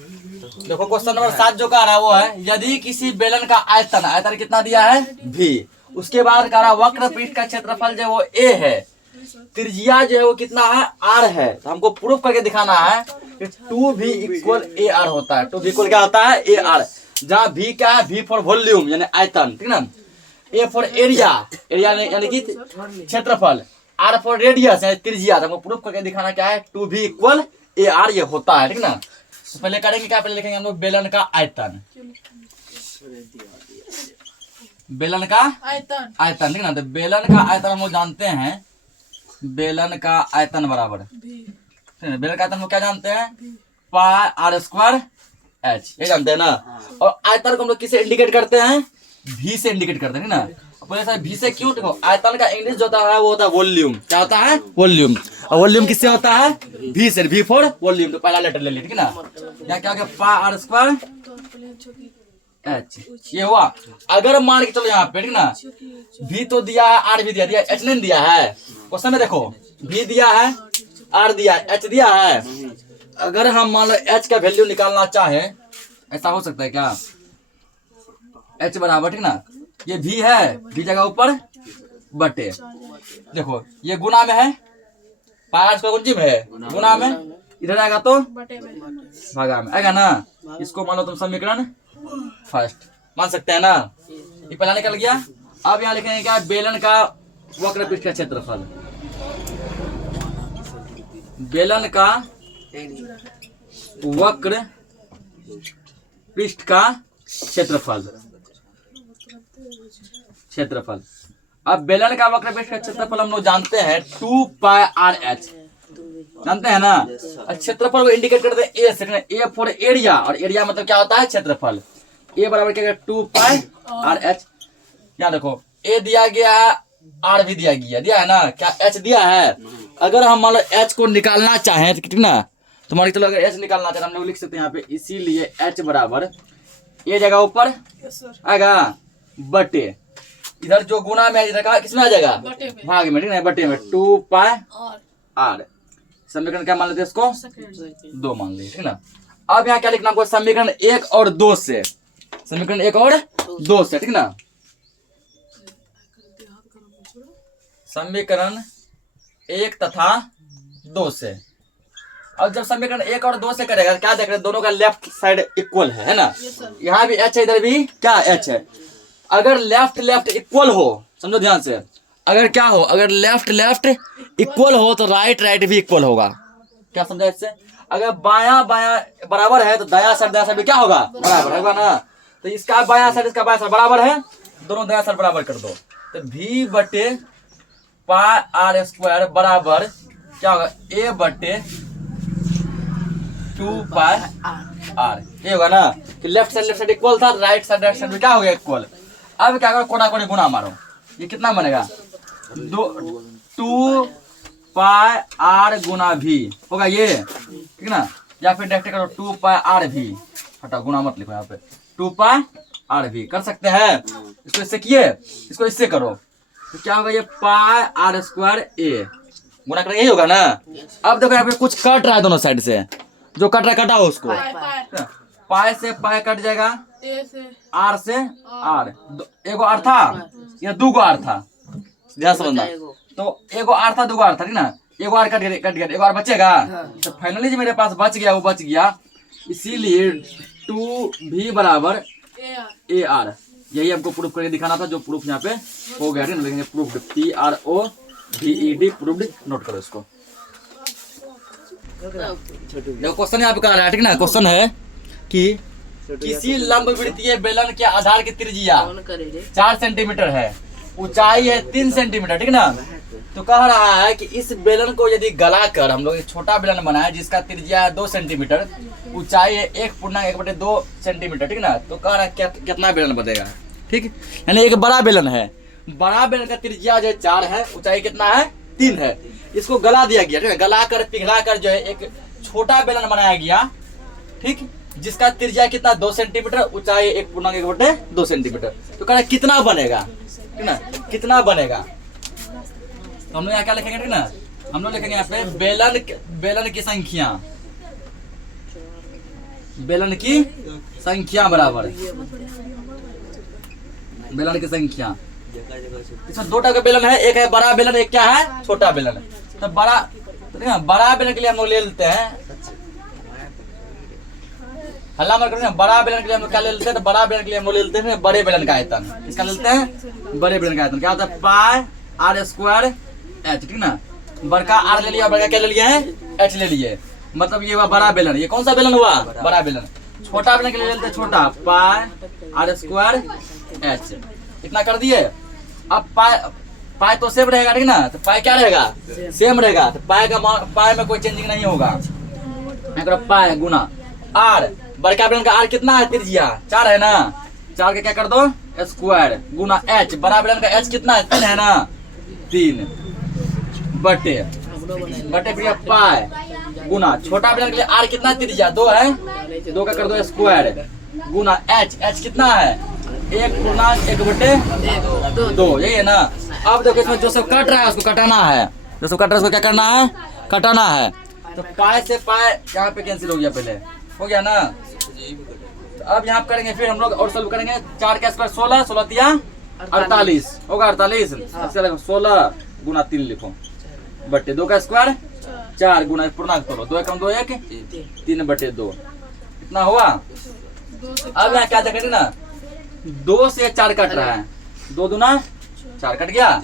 देखो question number 7 जो कह रहा है वो है, यदि किसी बेलन का आयतन, आयतन कितना दिया है v, उसके बाद कह रहा वक्र पृष्ठ का क्षेत्रफल जो वो a है, त्रिज्या जो है वो कितना है r है, तो हमको प्रूफ करके दिखाना है कि 2v इक्वल AR होता है। 2v इक्वल क्या होता है AR, जहाँ v क्या है, v फॉर वॉल्यूम यानी आयतन, ठीक ना, a फॉर एरिया, एरिया यानी कि क्षेत्रफल, r फॉर रेडियस यानी त्रिज्या। तो हमको प्रूफ करके दिखाना क्या है 2v इक्वल AR ये होता है, ठीक ना। तो पहले करेंगे क्या, पहले लिखेंगे हम लोग बेलन का आयतन, बेलन का आयतन, ठीक ना। तो बेलन का आयतन हम लोग जानते हैं, बेलन का आयतन बराबर, बेलन का आयतन हम क्या जानते हैं, पाई आर स्क्वायर एच, ये जानते हैं ना। और आयतन को हम लोग किसे इंडिकेट करते हैं, v से इंडिकेट करते हैं, ठीक ना। पहले सर v से क्यों, देखो आयतन का इंग्लिश जो होता है वो होता है वॉल्यूम, क्या होता है वॉल्यूम, और वॉल्यूम किससे होता है v से, v फॉर वॉल्यूम। तो पहला लेटर ले लिया, ठीक है ना। यहाँ क्या हो गया, पाई आर स्क्वायर एच, ये हुआ। अगर मान के चलो यहाँ पे, ठीक ना, v तो दिया है, r भी दिया, h नहीं दिया है क्वेश्चन में, देखो v दिया है, r दिया है, h दिया है। अगर हम मान लो h का वैल्यू निकालना चाहे, ऐसा हो सकता है क्या, h बराबर, ठीक ना, ये v है, v जगह ऊपर बटे, देखो ये गुना में है, पाई स्क्वायर कुंजी में है, गुना में, इधर आएगा तो भागा में आएगा ना। इसको मान लो तुम समीकरण फर्स्ट मान सकते हैं ना, ये पहला निकल गया। अब यहाँ लिखेंगे क्या, बेलन का वक्र पृष्ठ का क्षेत्रफल, बेलन का वक्र पृष्ठ का क्षेत्रफल, क्षेत्रफल। अब बेलन का वक्र पृष्ठ का क्षेत्रफल हम लोग जानते हैं 2 पाई आर एच, जानते हैं ना। क्षेत्रफल को इंडिकेट करते हैं ए से, ए फॉर एरिया, और एरिया मतलब क्या होता है क्षेत्रफल। ए बराबर क्या, 2 पाई आर एच। यहाँ देखो ए दिया गया है, आर भी दिया है ना, क्या एच दिया है। अगर हम मान लो एच को निकालना चाहें तो कितना, तो मान लो अगर एच निकालना चाहें हम लोग लिख सकते हैं यहाँ पे, इसीलिए एच बराबर ए जगह ऊपर आएगा बटे, इधर जो गुना में रखा किसमें आ जाएगा, भाग में, ठीक है, बटे में 2 पाई आर। समीकरण क्या मान लेते हैं इसको, 2 मान लेते, ठीक ना। अब यहाँ क्या लिखना आपको, समीकरण 1 और 2 से, समीकरण 1 और 2 से, ठीक ना। समीकरण 1 तथा 2 से। अब जब समीकरण 1 और 2 से करेगा क्या देख रहे हैं, दोनों का लेफ्ट साइड इक्वल है ना। यहाँ भी एच है, इधर भी क्या एच है। अगर लेफ्ट लेफ्ट इक्वल हो, समझो ध्यान से, अगर क्या हो, अगर लेफ्ट लेफ्ट इक्वल हो तो राइट राइट भी इक्वल होगा। क्या समझा इससे, अगर बायां बायां बराबर है तो दायां साइड भी क्या होगा, बराबर होगा ना। तो इसका बायां साइड इसका बायां साइड बराबर है, दोनों दायां साइड बराबर कर दो, तो v बटे पाई आर स्क्वायर बराबर क्या होगा, a बटे 2 पाई आर, ये होगा ना कि लेफ्ट साइड इक्वल था, राइट साइड भी क्या हो गया इक्वल। अब क्या करो, कोना कोने गुना मारो, ये कितना बनेगा, 2 पाई आर गुना v होगा ये, ठीक ना। या फिर डायरेक्ट करो 2 पाई आर v, हटाओ गुना मत लिखो यहाँ पे, 2 पाई आर v कर सकते हैं। इसको इससे किए, इसको इससे करो तो क्या होगा, ये पाई आर स्क्वायर ए गुना करेंगे, यही होगा ना। अब देखो यहाँ पे कुछ कट रहा है दोनों साइड से, जो कट रहा है कटाओ उसको, पाई से पाई कट जाएगा, आर से आर, एगो आर था या 2 गो आर था, ध्यान समझना। तो एगो आर था 2 गो आर था, ठीक ना, एगो आर कट गया, एगो आर बचेगा। तो फाइनली जो मेरे पास बच गया वो बच गया, इसीलिए 2v बराबर ए आर, यही हमको प्रूफ करके दिखाना था, जो प्रूफ यहाँ पे हो गया, लिखेंगे प्रूफ, PROVED प्रूफ्ड, नोट करो इसको। देखो क्वेश्चन यहाँ पे कह रहा है, ठीक ना। क्वेश्चन है कि किसी लंबवृत्तीय बेलन के आधार की त्रिज्या 4 सेंटीमीटर है, ऊंचाई है 3 सेंटीमीटर, ठीक ना। तो कह रहा है कि इस बेलन को यदि गलाकर हम लोग एक छोटा बेलन बनाए जिसका त्रिज्या है 2 सेंटीमीटर, ऊंचाई है 1.1/2 सेंटीमीटर, ठीक ना। तो कह रहा है कितना बेलन बनेगा, ठीक, यानी एक बड़ा बेलन है, बड़ा बेलन का त्रिज्या जो 4 है, ऊंचाई कितना है 3 है। इसको गला दिया गया, ठीक है, गला कर पिघला कर जो है एक छोटा बेलन बनाया गया, ठीक, जिसका त्रिज्या कितना 2 सेंटीमीटर, ऊंचाई 1.1/2 सेंटीमीटर। तो कह रहा है कितना बनेगा, ठीक ना, कितना बनेगा। तो हम लोग यहाँ क्या लिखेंगे, ठीक ना, हम लोग लिखेंगे यहाँ पे बेलन की संख्या, बेलन की संख्या बराबर बेलन की संख्या। इसमें दो टाइप का बेलन है, एक है बड़ा बेलन, एक क्या है छोटा बेलन। तो बड़ा बेलन के लिए हम लोग ले लेते हैं, हल्ला मत करो ना, बड़ा बेलन के लिए हम लोग क्या ले लेते हैं, तो बड़ा बेलन के लिए हम लोग ले लेते हैं बड़े बेलन का आयतन। इसका ले लेते हैं बड़े बेलन का आयतन, क्या होता है पाई आर स्क्वायर एच, ठीक ना। बड़का आर ले लिया, बड़का क्या ले लिए हैं एच ले लिए, मतलब ये हुआ बड़ा बेलन। ये कौन सा बेलन हुआ बड़ा बेलन। छोटा बेलन के लिए लेते हैं छोटा पाई आर स्क्वायर एच, इतना कर दिए। अब पाई तो सेम रहेगा, ठीक ना, तो पाई क्या रहेगा सेम रहेगा, तो पाई में कोई चेंजिंग नहीं होगा। पाई गुना आर, बड़का बेलन का आर कितना है त्रिज्या 4 है ना, 4 का क्या कर दो स्क्वायर गुना एच, बड़ा बेलन का एच कितना है 3 है ना, 3 बटे फिर पाई गुना छोटा बेलन के लिए आर कितना त्रिज्या 2 है, 2 का कर दो स्क्वायर गुना एच, एच कितना है 1/1/2, यही है ना। अब देखो इसमें जो सब कट रहा है उसको कटाना है, जो सब कट रहा है उसको क्या करना है कटाना है। तो पाई से पाई यहाँ पे कैंसिल हो गया, पहले हो गया ना। तो अब यहाँ करेंगे फिर हम लोग और सॉल्व करेंगे। 4 का स्क्वायर 16, 16 तिया 48 होगा 48, 16 गुना 3 लिखो बटे 2 का स्क्वायर 4 गुना पूर्णांक तोड़ो, 2 कम 2 1 3/2 इतना हुआ। अब यहाँ क्या करेंगे ना, 2 से 4 कट रहा है, 2 दूना 4 कट गया,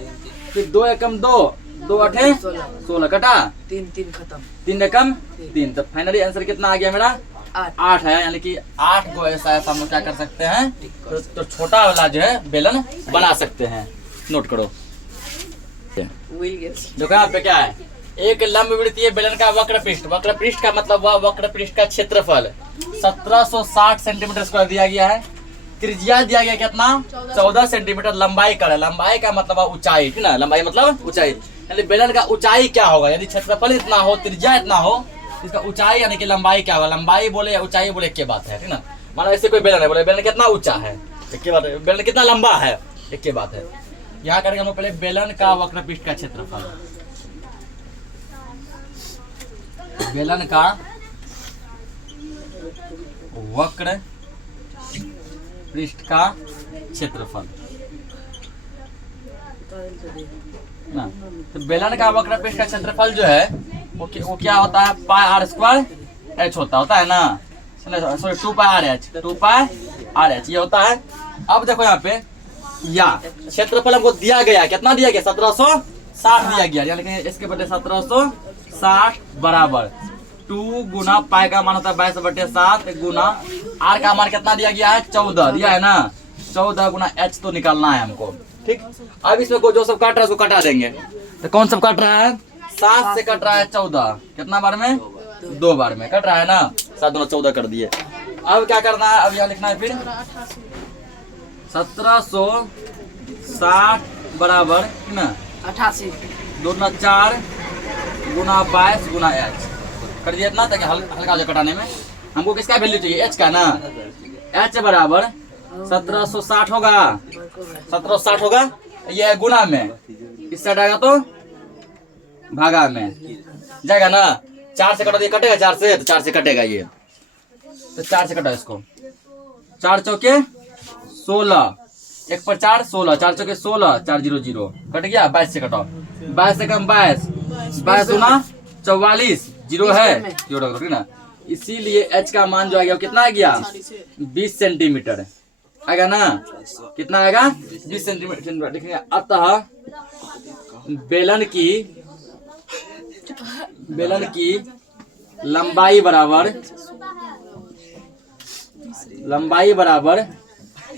फिर 2 एकम 2 2 8 16 कटा, 3 खत्म, 3 एकम 3, तो फाइनली आंसर कितना आ गया मेरा 8 है। यानी कि 8 को ऐसा हम लोग क्या कर सकते हैं, तो छोटा वाला जो है बेलन बना सकते हैं। नोट करो, देखो यहाँ पे क्या है, एक लंबवृत्तीय बेलन का वक्र पृष्ठ, वक्र पृष्ठ का मतलब वह वक्र पृष्ठ का क्षेत्रफल 1760 सेंटीमीटर स्क्वायर दिया गया है। त्रिज्या दिया गया कितना 14 सेंटीमीटर, लंबाई का है, लंबाई का मतलब ऊंचाई, ठीक ना, लंबाई मतलब ऊंचाई, यानी बेलन का ऊंचाई क्या होगा, यदि क्षेत्रफल इतना हो त्रिज्या इतना हो, इसका ऊंचाई यानी कि लंबाई क्या होगा। लंबाई बोले या ऊंचाई बोले एक के बात है, ठीक ना। मानो ऐसे कोई बेलन है, बोले बेलन कितना ऊंचा है एक के बात है, बेलन कितना लंबा है एक के बात है। यहाँ करेंगे हम पहले बेलन का वक्र पृष्ठ का क्षेत्रफल, बेलन का वक्र पृष्ठ का क्षेत्रफल ना। तो बेलन का वक्र पृष्ठ का क्षेत्रफल जो है वो क्या होता है पाई आर स्क्वायर एच होता है ना, sorry 2 pi R H, 2 pi R H ये होता है। अब देखो यहाँ पे या क्षेत्रफल हमको दिया गया, कितना दिया गया 1760 दिया गया, यानी कि इसके बदले 1760 बराबर 2 गुना पाई का मान होता है 22/7 गुना आर का मान कितना दिया गया है 14 दिया है ना, 14 गुना एच तो निकालना है हमको, ठीक। अब इसमें जो सब काट रहा है उसको कटा देंगे। तो कौन सब कट रहा है 7 से कट रहा है 14, कितना बार में 2 बार में कट रहा है ना, 7 दूना 14 कर दिए। अब क्या करना है, अब यहाँ लिखना है फिर 1760 बराबर ना 88 2 दूना 4 गुना 22 गुना एच कर दिया इतना, ताकि हल्का हो जाए कटाने में। हमको किसका वैल्यू चाहिए एच का ना, एच बराबर 1760 होगा, 1760 होगा, ये गुना में इस साइड आएगा तो भागा में जाएगा ना, 4 से कटा दिया कटेगा 4 से, तो 4 से कटेगा ये, तो 4 से कटा इसको, 4 चौके 16 1 पर 4 16, 4 चौके 16 4 0 0 कट गया, 22 से कटाओ, 22 से कम 22 22 दूना 44 जीरो है जीरो ठीक ना। इसीलिए एच का मान जो आ गया कितना आ गया 20 सेंटीमीटर आएगा ना, कितना आएगा 20 सेंटीमीटर देखेंगे। अतः बेलन की लंबाई बराबर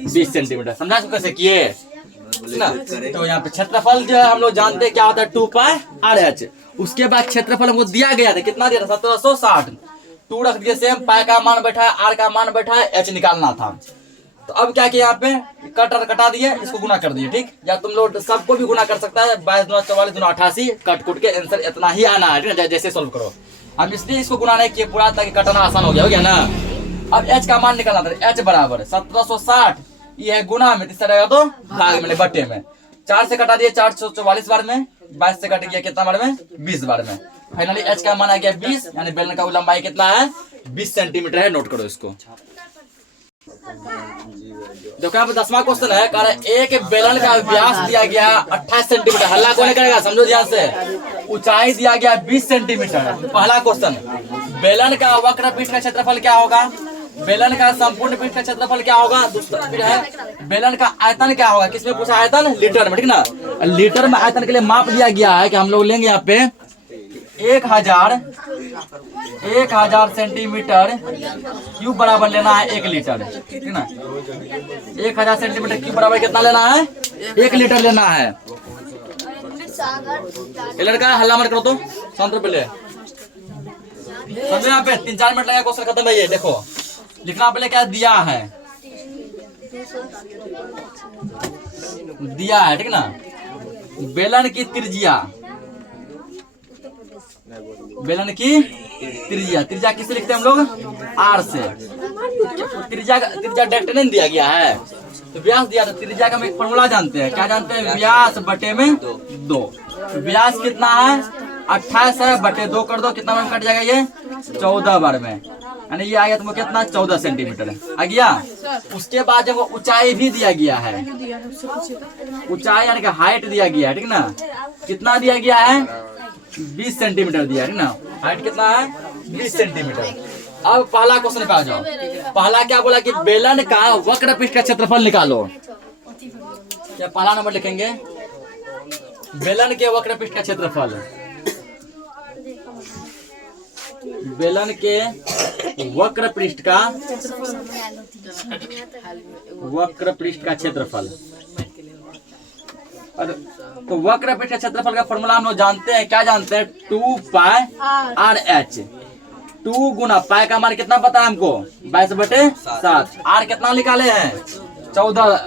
20 सेंटीमीटर, समझा कैसे किए ना। तो यहाँ पे क्षेत्रफल जो है हम लोग जानते हैं क्या होता है 2 पाई आर एच। उसके बाद क्षेत्रफल हमको दिया गया था, कितना दिया था 1760, 2 रख दिए सेम, पाई का मान बैठा है आर का मान बैठा है, एच निकालना था। तो अब क्या किया यहाँ पे कटा दिए, इसको गुना कर दिए, ठीक। या तुम लोग सबको भी गुना कर सकता है, 22 दूना 44 दूना 88 कट कुट के आंसर इतना ही आना है, ठीक है, जैसे सोल्व करो। हम इसलिए इसको गुना नहीं किए पूरा, ताकि कटना आसान हो गया ना। अब एच का मान निकालना था, एच बराबर 1760 ये है गुना में, तीसरा रहेगा तो भाग में बट्टे में। 4 से कटा दिए 444 बार में, 22 से कट गया कितना बार में 20 बार में, फाइनली एच का मान आ गया 20, यानी बेलन का लंबाई कितना है 20 सेंटीमीटर है। नोट करो इसको। देखो यहाँ पे 10वां क्वेश्चन है, कह रहा एक बेलन का व्यास दिया गया 28 सेंटीमीटर, हल्ला कौन करेगा समझो ध्यान से। ऊंचाई दिया गया 20 सेंटीमीटर। पहला क्वेश्चन, बेलन का वक्र पृष्ठ का क्षेत्रफल क्या होगा, बेलन का संपूर्ण पृष्ठ का क्षेत्रफल क्या होगा। दूसरा फिर है बेलन का आयतन क्या होगा, किसमें पूछा आयतन, लीटर में, ठीक ना। लीटर में आयतन के लिए माप दिया गया है कि हम लोग लेंगे यहाँ पे 1000 सेंटीमीटर क्यूब बराबर लेना है 1 लीटर, ठीक ना। 1000 सेंटीमीटर क्यूब बराबर कितना लेना है 1 लीटर लेना है। ये लड़का हल्ला मत करो तो शांत पे ले समझो। यहाँ पे 3-4 मिनट लगेगा, क्वेश्चन खत्म है। ये देखो लिखना पहले क्या दिया है, ठीक ना। बेलन की त्रिज्या, बेलन की त्रिज्या किससे लिखते हैं हम लोग, आर से। त्रिज्या डायरेक्ट नहीं दिया गया है, तो व्यास दिया था। त्रिज्या का हम एक फॉर्मूला जानते हैं, क्या जानते हैं, व्यास बटे में 2। व्यास कितना है 28 है, बटे 2 कर दो, कितना में कट जाएगा ये 14 बार में, यानी ये आ गया तुमको कितना 14 सेंटीमीटर आ गया। उसके बाद जब ऊंचाई भी दिया गया है, ऊंचाई यानी कि हाइट दिया गया है, ठीक ना। कितना दिया गया है 20 सेंटीमीटर दिया है, ठीक ना। हाइट कितना है 20 सेंटीमीटर। अब पहला क्वेश्चन पे आ जाओ। पहला क्या बोला कि बेलन का वक्र पृष्ठ का क्षेत्रफल निकालो। क्या पहला नंबर लिखेंगे, बेलन के वक्र पृष्ठ का क्षेत्रफल, बेलन के वक्र पृष्ठ का क्षेत्रफल। तो वक्र पृष्ठ का क्षेत्रफल का फॉर्मूला हम लोग जानते हैं, क्या जानते हैं, 2 पाई आर एच। 2 गुना पाई का मान कितना पता है हमको 22/7। आर कितना निकाले हैं 14।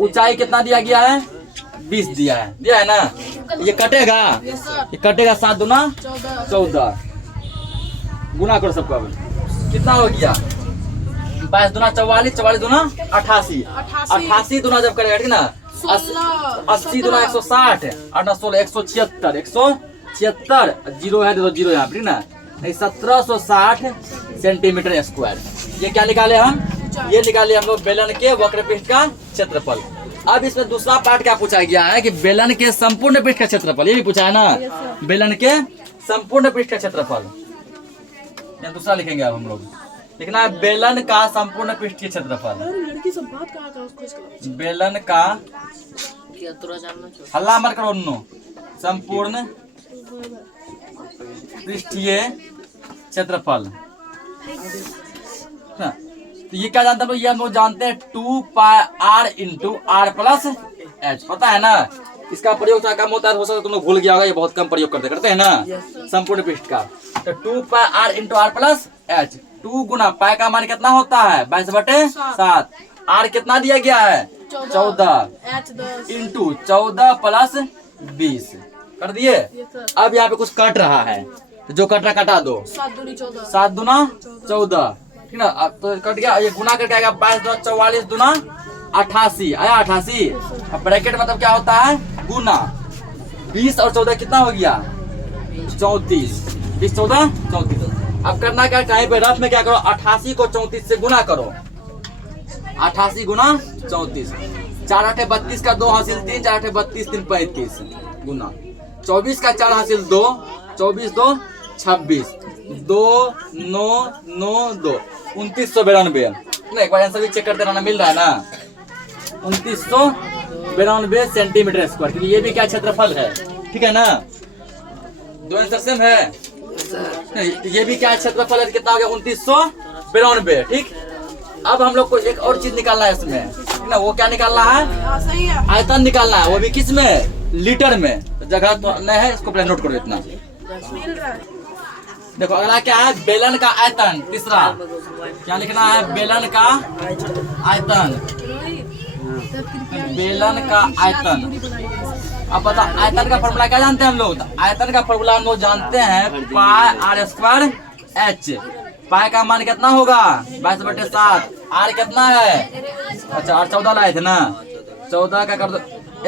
ऊंचाई कितना दिया गया है 20 दिया है ना। ये कटेगा 7 दूना 14, गुना करो सबका, कितना हो गया 22 दूना 44, 44 दूना 88, 88 दूना जब करेगा, ठीक ना। 80 दूना 160, 8 16 176, 176 जीरो है, तो जीरो यहाँ, ठीक ना। 1760 सेंटीमीटर स्क्वायर। ये क्या निकाले हम, ये निकाले हम लोग बेलन के वक्र पृष्ठ का क्षेत्रफल। अब इसमें दूसरा पार्ट क्या पूछा गया है कि बेलन के संपूर्ण पृष्ठ का क्षेत्रफल, ये भी पूछा है ना। बेलन के संपूर्ण पृष्ठ का क्षेत्रफल, दूसरा लिखेंगे अब हम लोग, लिखना है बेलन का संपूर्ण पृष्ठ के क्षेत्रफल। बेलन का, हल्ला मत करो, संपूर्ण पृष्ठीय क्षेत्रफल। तो ये क्या जानते हैं, ये हम लोग जानते हैं 2 pi R into R plus H, पता है ना। इसका प्रयोग थोड़ा कम होता है, हो सकता है तुम लोग भूल गया होगा, ये बहुत कम प्रयोग करते हैं ना संपूर्ण पृष्ठ का। तो 2 pi R into R plus H. 2 गुना पाई का मान कितना होता है 22/7। आर कितना दिया गया है 14, इंटू 14 प्लस 20 कर दिए। अब यहाँ पे कुछ कट रहा है, तो जो कट रहा कटा दो, 7 दूना 14, ठीक ना। अब तो कट गया, ये गुना करके आएगा 22 दूना 44 दूना 88 आया 88। अब ब्रैकेट मतलब क्या होता है गुना। 20 और 14 कितना हो गया 34, 20 14 34। अब करना क्या, कहीं पे रफ में क्या करो, 88 को 34 से गुना करो, 88 गुना 34, 4 8 32 का 2 हासिल 3, 4 8 32 3 35 गुना 24 का 4 हासिल 2, 24 2 26, 2 9 9 2 2992। एक बार आंसर भी चेक करते रहना, मिल रहा है ना 2992 सेंटीमीटर स्क्वायर। ये भी क्या क्षेत्रफल है, ठीक है ना। 2 आंसर सेम है। ये भी क्या क्षेत्रफल है, कितना हो गया 2992, ठीक। अब हम लोग को एक और चीज निकालना है इसमें, ठीक ना। वो क्या निकालना है, आयतन निकालना है, वो भी किस में, लीटर में। जगह तो नहीं है, इसको पहले नोट करो इतना। देखो अगला क्या है, बेलन का आयतन। तीसरा क्या लिखना है, बेलन का आयतन, बेलन का आयतन। अब बता आयतन का फॉर्मूला क्या जानते हैं हम लोग, आयतन का फॉर्मूला हम लोग जानते हैं पाई आर स्क्वायर एच। पाई का मान कितना होगा 22/7। आर कितना है, अच्छा आर 14 लाए थे ना, 14 का कर दो,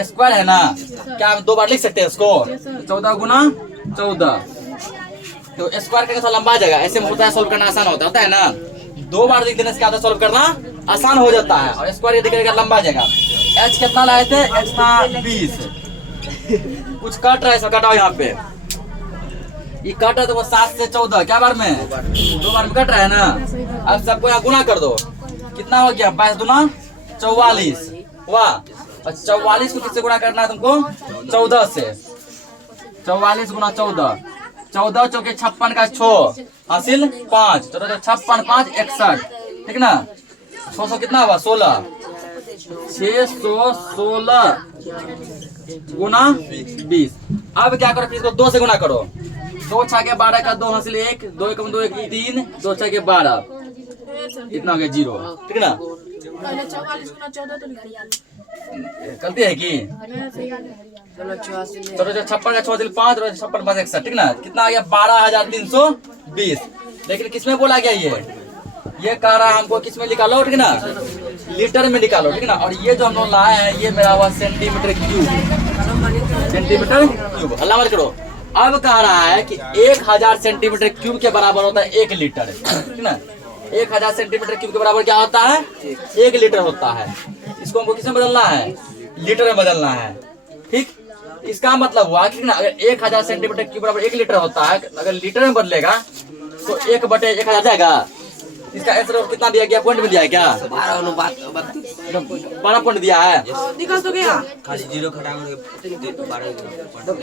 स्क्वायर है ना। क्या हम 2 बार लिख सकते हैं इसको, 14 गुना 14 तो स्क्वायर करके थोड़ा लंबा आ जाएगा, ऐसे में होता है सोल्व करना आसान होता है ना। 2 बार लिख देने से क्या होता है, सोल्व करना आसान हो जाता है। और स्क्वायर यदि करेगा लंबा आ जाएगा। एच कितना लाए थे, एच था 20। कुछ कट रहा है, इसमें कटाओ यहाँ पे, ये कट है तो वो 7 से 14 क्या बार में, 2 बार में कट रहा है ना। अब सबको यहाँ गुना कर दो, कितना हो गया, 22 दूना 44। वाह, और 44 को किससे गुना करना है तुमको, 14 से। 44 गुना 14, 14 चौके 56 का 6 हासिल 5, 14 56 5 61, ठीक ना। 600 कितना हुआ, 16, 616 गुना 20। अब क्या करो, फिर इसको 2 से गुना करो। 2 6 के 12 का 2 हासिल 1, 2 1 2 1 3, 2 6 के 12, इतना हो गया 0, ठीक ना। 44 गुना 14 तो गलती है कि चलो 84 ले। 56 का 6 हासिल 5, 56 5 61, ठीक ना। कितना आ गया, 12320। लेकिन किसमें बोला गया, ये कह रहा है हमको किसमें निकालो, ठीक ना, लीटर में निकालो, ठीक ना। और ये जो हम लोग लाए हैं ये मेरा हुआ सेंटीमीटर क्यूब, सेंटीमीटर क्यूब, हल्ला मत करो। अब कह रहा है कि 1000 सेंटीमीटर क्यूब के बराबर होता है 1 लीटर, ठीक ना। 1000 सेंटीमीटर क्यूब के बराबर क्या होता है, 1 लीटर होता है। इसको हमको किसमें बदलना है, लीटर में बदलना है, ठीक। इसका मतलब हुआ कि ना, अगर 1000 सेंटीमीटर क्यूब बराबर 1 लीटर होता है, अगर लीटर में बदलेगा तो 1/1000 जाएगा। इसका आंसर कितना दिया गया, पॉइंट में दिया है क्या, 12 पॉइंट दिया है। निकाल तो गया, खाली 0 घटा के 12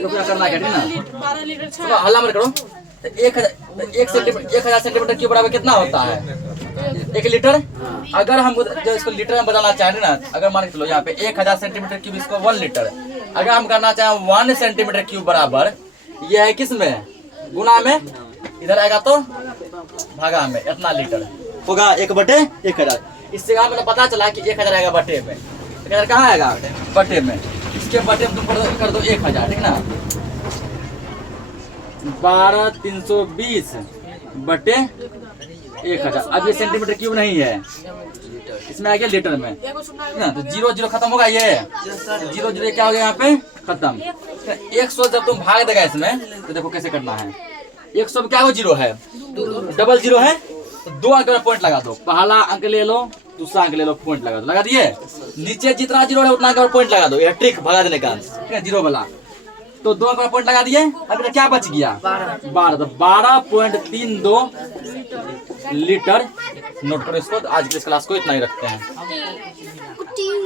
क्या करना है, ठीक ना। 12 लीटर चलो हल्ला मत करो। 1000 सेंटीमीटर क्यूब बराबर कितना होता है, 1 लीटर। अगर हम जो इसको लीटर में बदलना चाहें ना, अगर मान के चलो यहाँ पे 1000 सेंटीमीटर क्यूब, इसको 1 लीटर। अगर हम करना चाहें 1 सेंटीमीटर क्यूब बराबर, ये है किस में, गुना में, इधर आएगा तो भागा में, इतना लीटर होगा 1/1000। इससे मतलब पता चला कि 1000 आएगा बटे में, 1000 कहाँ आएगा, बटे में। इसके बटे में तुम कर दो 1000, ठीक ना। 12320 बटे 1000। अब ये सेंटीमीटर क्यूब नहीं है, इसमें आ गया लीटर में, ना। तो 0 0 खत्म होगा, ये 0 0 क्या हो गया यहाँ पे, खत्म। 100 जब तुम भाग देगा इसमें तो देखो कैसे करना है। 100 क्या हो, 0 है, डबल 0 है, तो 2 अंक में पॉइंट लगा दो। पहला अंक ले लो, दूसरा अंक ले लो, पॉइंट लगा दो, लगा दिए। नीचे जितना 0 है उतना अंक में पॉइंट लगा दो, यह ट्रिक भगा देने का, ठीक है, 0 वाला। तो 2 अंक में पॉइंट लगा दिए। अब क्या बच गया, 12, तो 12.32 लीटर। नोट करो इसको, आज की इस क्लास को इतना ही रखते हैं।